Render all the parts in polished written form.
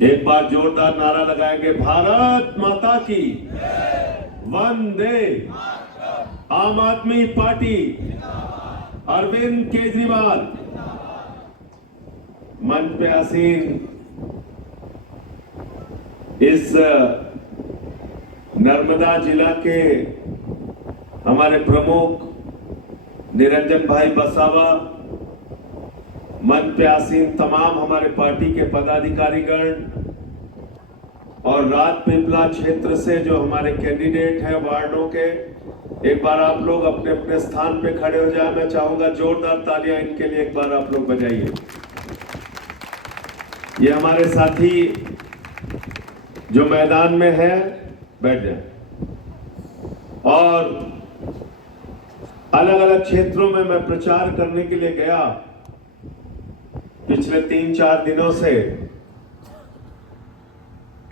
एक बार जोरदार नारा लगाएंगे, भारत माता की वंदे। आम आदमी पार्टी, अरविंद केजरीवाल। मंच पे आसीन इस नर्मदा जिला के हमारे प्रमुख निरंजन भाई बसावा, मंच पे आसीन तमाम हमारे पार्टी के पदाधिकारीगण और राजपीपला क्षेत्र से जो हमारे कैंडिडेट हैं वार्डों के, एक बार आप लोग अपने अपने स्थान पे खड़े हो जाए। मैं चाहूंगा जोरदार तालियां इनके लिए एक बार आप लोग बजाइए। ये हमारे साथी जो मैदान में है, बैठ जाए। और अलग अलग क्षेत्रों में मैं प्रचार करने के लिए गया। पिछले 3-4 दिनों से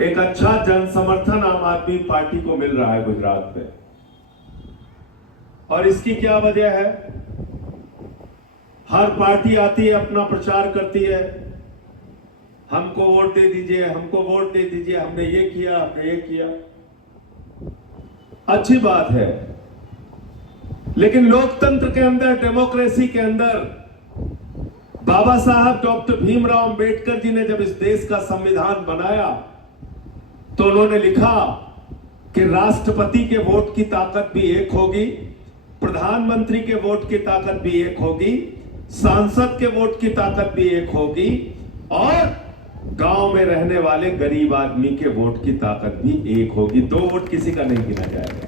एक अच्छा जन समर्थन आम आदमी पार्टी को मिल रहा है गुजरात में। और इसकी क्या वजह है? हर पार्टी आती है, अपना प्रचार करती है, हमको वोट दे दीजिए, हमको वोट दे दीजिए, हमने ये किया, हमने ये किया। अच्छी बात है, लेकिन लोकतंत्र के अंदर, डेमोक्रेसी के अंदर बाबा साहब डॉक्टर भीमराव अंबेडकर जी ने जब इस देश का संविधान बनाया तो उन्होंने लिखा कि राष्ट्रपति के वोट की ताकत भी एक होगी, प्रधानमंत्री के वोट की ताकत भी एक होगी, सांसद के वोट की ताकत भी एक होगी, और गांव में रहने वाले गरीब आदमी के वोट की ताकत भी एक होगी। 2 वोट किसी का नहीं गिना जाएगा।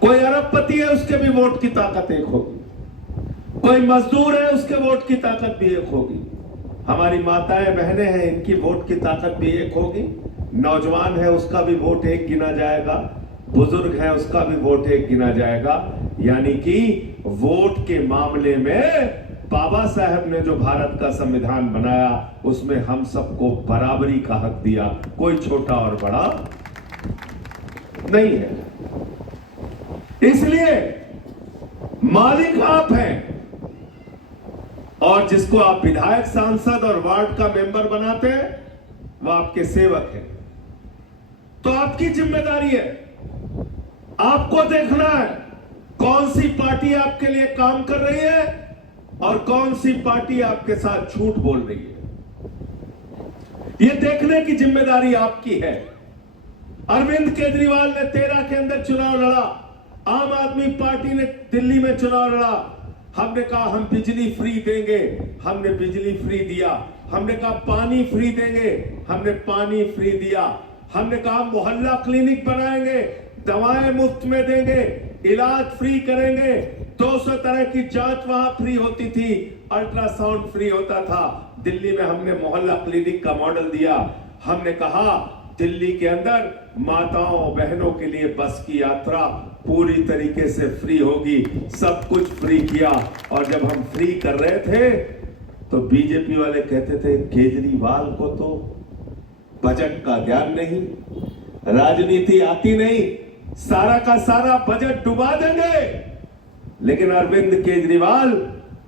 कोई अरबपति है, उसके भी वोट की ताकत एक होगी। कोई मजदूर है, उसके वोट की ताकत भी एक होगी। हमारी माताएं बहनें हैं, इनकी वोट की ताकत भी एक होगी। नौजवान है, उसका भी वोट एक गिना जाएगा। बुजुर्ग है, उसका भी वोट एक गिना जाएगा। यानी कि वोट के मामले में बाबा साहब ने जो भारत का संविधान बनाया, उसमें हम सबको बराबरी का हक दिया। कोई छोटा और बड़ा नहीं है। इसलिए मालिक आप हैं, और जिसको आप विधायक, सांसद और वार्ड का मेंबर बनाते हैं, वो आपके सेवक हैं। तो आपकी जिम्मेदारी है, आपको देखना है कौन सी पार्टी आपके लिए काम कर रही है और कौन सी पार्टी आपके साथ झूठ बोल रही है। यह देखने की जिम्मेदारी आपकी है। अरविंद केजरीवाल ने 13 के अंदर चुनाव लड़ा, आम आदमी पार्टी ने दिल्ली में चुनाव लड़ा। हमने कहा हम बिजली फ्री देंगे, हमने बिजली फ्री दिया। हमने कहा पानी फ्री देंगे, हमने पानी फ्री दिया। हमने कहा मोहल्ला क्लिनिक बनाएंगे, दवाएं मुफ्त में देंगे, इलाज फ्री करेंगे। 200 तरह की जांच वहां फ्री होती थी, अल्ट्रासाउंड फ्री होता था। दिल्ली में हमने मोहल्ला क्लिनिक का मॉडल दिया। हमने कहा दिल्ली के अंदर माताओं बहनों के लिए बस की यात्रा पूरी तरीके से फ्री होगी। सब कुछ फ्री किया। और जब हम फ्री कर रहे थे तो बीजेपी वाले कहते थे केजरीवाल को तो बजट का ज्ञान नहीं, राजनीति आती नहीं, सारा का सारा बजट डुबा देंगे। लेकिन अरविंद केजरीवाल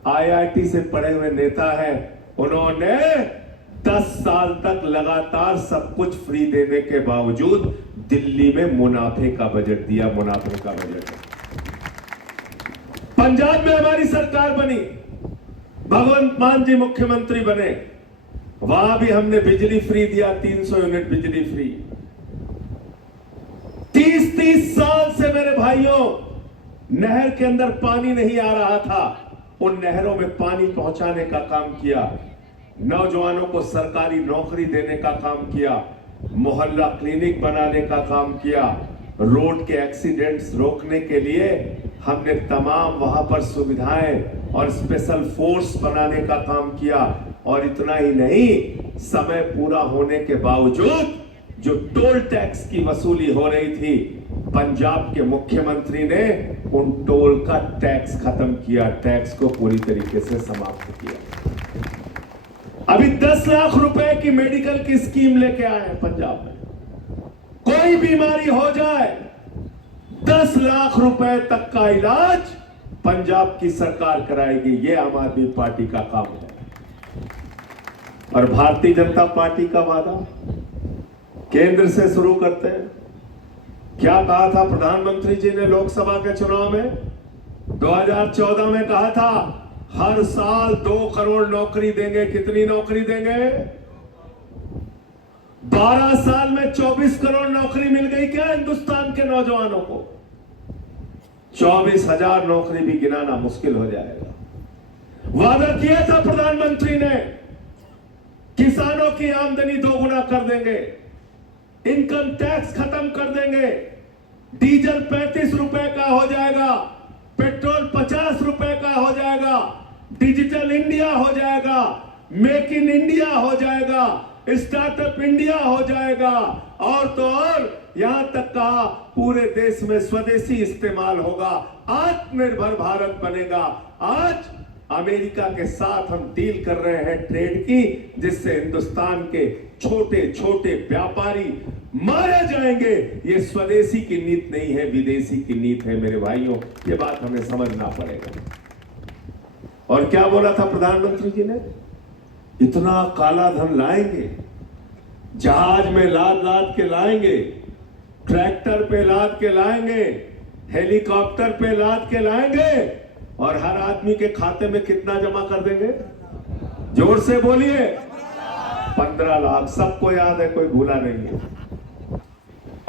आईआईटी से पढ़े हुए नेता है, उन्होंने 10 साल तक लगातार सब कुछ फ्री देने के बावजूद दिल्ली में मुनाफे का बजट दिया। मुनाफे का बजट। पंजाब में हमारी सरकार बनी, भगवंत मान जी मुख्यमंत्री बने, वहां भी हमने बिजली फ्री दिया, 300 यूनिट बिजली फ्री। 30-30 साल से मेरे भाइयों नहर के अंदर पानी नहीं आ रहा था, उन नहरों में पानी पहुंचाने का काम किया। नौजवानों को सरकारी नौकरी देने का काम किया, मोहल्ला क्लिनिक बनाने का काम किया, रोड के एक्सीडेंट्स रोकने के लिए हमने तमाम वहां पर सुविधाएं और स्पेशल फोर्स बनाने का काम किया। और इतना ही नहीं, समय पूरा होने के बावजूद जो टोल टैक्स की वसूली हो रही थी, पंजाब के मुख्यमंत्री ने उन टोल का टैक्स खत्म किया, टैक्स को पूरी तरीके से समाप्त किया। अभी 10 लाख रुपए की मेडिकल की स्कीम लेके आए हैं पंजाब में। कोई बीमारी हो जाए 10 लाख रुपए तक का इलाज पंजाब की सरकार कराएगी। ये आम आदमी पार्टी का काम है। और भारतीय जनता पार्टी का वादा केंद्र से शुरू करते हैं। क्या कहा था प्रधानमंत्री जी ने लोकसभा के चुनाव में? 2014 में कहा था हर साल 2 करोड़ नौकरी देंगे। कितनी नौकरी देंगे? 12 साल में 24 करोड़ नौकरी मिल गई क्या हिंदुस्तान के नौजवानों को? 24,000 नौकरी भी गिनाना मुश्किल हो जाएगा। वादा किया था प्रधानमंत्री ने किसानों की आमदनी 2 गुना कर देंगे, इनकम टैक्स खत्म कर देंगे, डीजल 35 रुपए का हो जाएगा, पेट्रोल 50 रुपए का हो जाएगा, डिजिटल इंडिया हो जाएगा, मेक इन इंडिया हो जाएगा, स्टार्टअप इंडिया हो जाएगा, और तो और यहां तक कहा पूरे देश में स्वदेशी इस्तेमाल होगा, आत्मनिर्भर भारत बनेगा। आज अमेरिका के साथ हम डील कर रहे हैं ट्रेड की, जिससे हिंदुस्तान के छोटे छोटे व्यापारी मारे जाएंगे। ये स्वदेशी की नीति नहीं है, विदेशी की नीति है मेरे भाइयों, ये बात हमें समझना पड़ेगा। और क्या बोला था प्रधानमंत्री जी ने? इतना काला धन लाएंगे, जहाज में लाद लाद के लाएंगे, ट्रैक्टर पे लाद के लाएंगे, हेलीकॉप्टर पे लाद के लाएंगे, और हर आदमी के खाते में कितना जमा कर देंगे? जोर से बोलिए। 15 लाख। सबको याद है, कोई भूला नहीं है।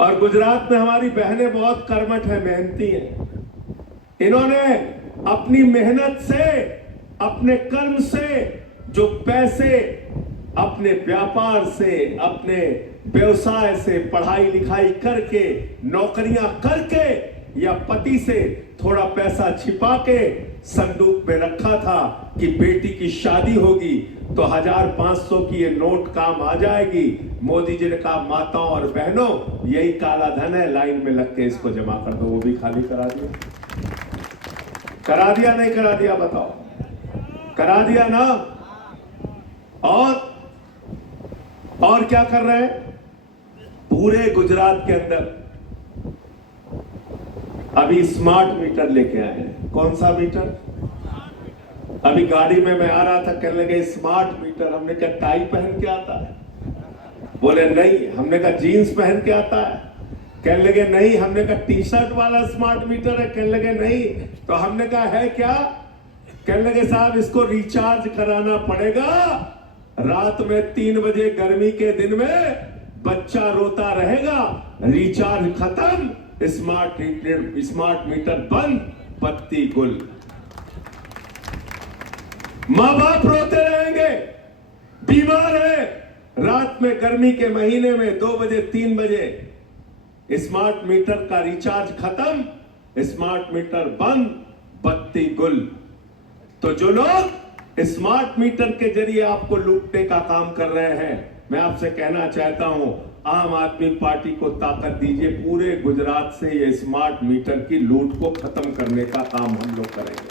और गुजरात में हमारी बहनें बहुत कर्मठ है, मेहनती हैं। इन्होंने अपनी मेहनत से, अपने कर्म से जो पैसे अपने व्यापार से, अपने व्यवसाय से, पढ़ाई लिखाई करके, नौकरियां करके, या पति से थोड़ा पैसा छिपा के संदूक में रखा था कि बेटी की शादी होगी तो 1500 की ये नोट काम आ जाएगी। मोदी जी ने कहा माताओं और बहनों, यही काला धन है, लाइन में लग के इसको जमा कर दो। वो भी खाली करा दिया। करा दिया नहीं करा दिया? बताओ। करा दिया ना। और क्या कर रहे हैं? पूरे गुजरात के अंदर अभी स्मार्ट मीटर लेके आए हैं। कौन सा मीटर? अभी गाड़ी में मैं आ रहा था, कहने लगे स्मार्ट मीटर। हमने कहा टाई पहन के आता है? बोले नहीं। हमने कहा जीन्स पहन के आता है? कहने लगे नहीं। हमने कहा टी शर्ट वाला स्मार्ट मीटर है? कहने लगे नहीं। तो हमने कहा है क्या? कहने लगे साहब इसको रिचार्ज कराना पड़ेगा। रात में 3 बजे गर्मी के दिन में बच्चा रोता रहेगा, रिचार्ज खत्म, स्मार्ट मीटर बंद, बत्ती गुल। मां बाप रोते रहेंगे, बीमार है, रात में गर्मी के महीने में 2 बजे 3 बजे स्मार्ट मीटर का रिचार्ज खत्म, स्मार्ट मीटर बंद, बत्ती गुल। तो जो लोग स्मार्ट मीटर के जरिए आपको लूटने का काम कर रहे हैं, मैं आपसे कहना चाहता हूं, आम आदमी पार्टी को ताकत दीजिए। पूरे गुजरात से ये स्मार्ट मीटर की लूट को खत्म करने का काम हम लोग करेंगे।